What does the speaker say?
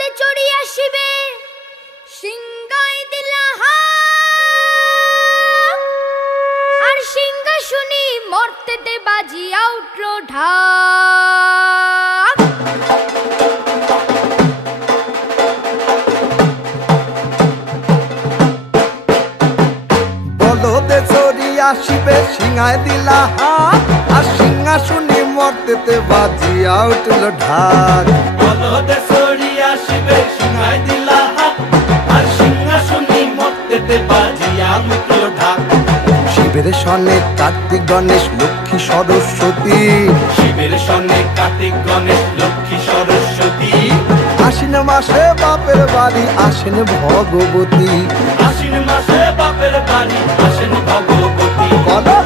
বলদে চড়ি আসিবে সিংহায় দিলা আর সিংহাসনী মর্তেতে বাজিয়া উঠল ঢাক। বলদে চড়ি আসিবে সিংহায় দিলা হাত আর সিংহাসনী মর্তেতে বাজিয়া উঠল ঢাক। বলদে চড়ি আসিবে সিংহায় দিলা হাত আর সিংহাসনী মর্তেতে বাজিয়া উঠল ঢাক। শিবের সনে কার্তিক গণেশ লক্ষ্মী সরস্বতী, শিবের সনে কার্তিক গণেশ লক্ষ্মী সরস্বতী। আশ্বিন মাসে বাপের বাড়ি আসেন ভগবতী। আশ্বিন মাসে বাপের বাড়ি আসেন ভগবতী। বলো